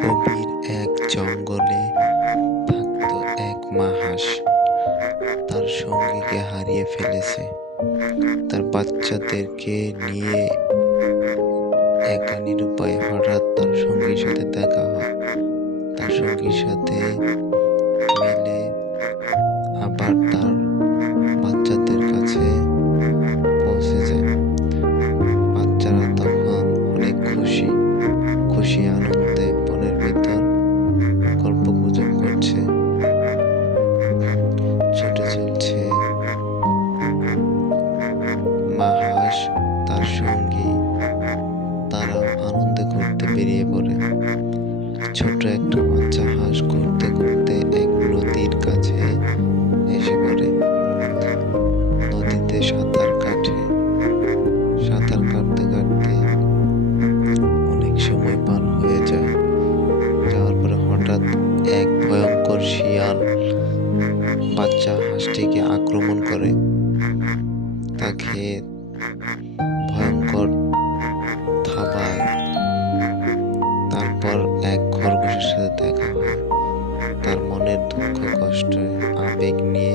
গভীর এক জঙ্গলে থাকতো এক মা হাঁস। তার সঙ্গীকে হারিয়ে ফেলেছে। তার বাচ্চাদেরকে নিয়ে একা নিরুপায়। হঠাৎ তার সঙ্গীর সাথে দেখা হয়। তার সঙ্গীর সাথে মিলে আবার তার বাচ্চাদের কাছে পৌঁছে যায়। বাচ্চারা তখন অনেক খুশি খুশি আনন্দে বনের ভিতর গল্প গুজব করছে, ছুটে চলছে। মা হাঁস তার সঙ্গী তারাও আনন্দে ঘুরতে বেরিয়ে পড়ে। ছোট একটা বাচ্চা হাঁস ঘুরতে ঘুরতে এক নদীর কাছে এসে পড়ে। নদীতে সাঁতার কাটে। সাঁতার কাটতে কাটতে অনেক সময় পার হয়ে যায়। যাওয়ার পরে হঠাৎ এক ভয়ঙ্কর শিয়াল বাচ্চা হাঁসটিকে আক্রমণ করে। তাকে ভয়ঙ্কর থাবায়। তারপর এক খরগোশের সাথে দেখা হয়। তার মনের দুঃখ কষ্ট আবেগ নিয়ে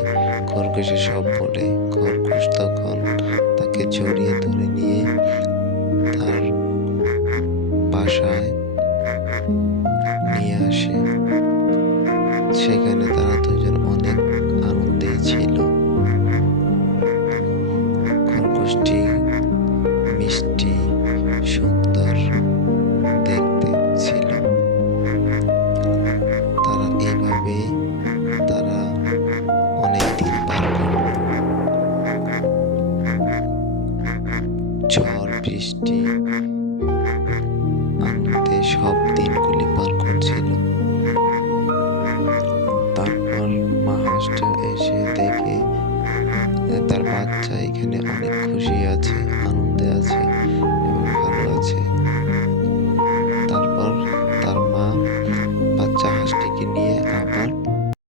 খরগোশে সব বলে। খরগোশ তখন তাকে জড়িয়ে ধরে নিয়ে তার বাসায় নিয়ে আসে। সেখানে তারা দুজন অনেক আনন্দেই ছিল। খরগোশটি মিষ্টি সুন্দর দেখতে ছিল। তারা এইভাবে তারা অনেক দিন পার করল। ঝড় বৃষ্টি আনন্দে সব দিনগুলি পার করছিল। তারপর মা হাঁসটা এসে দেখে তার বাচ্চা এখানে অনেক খুশি আছে, আনন্দে আছে এবং ভালো আছে।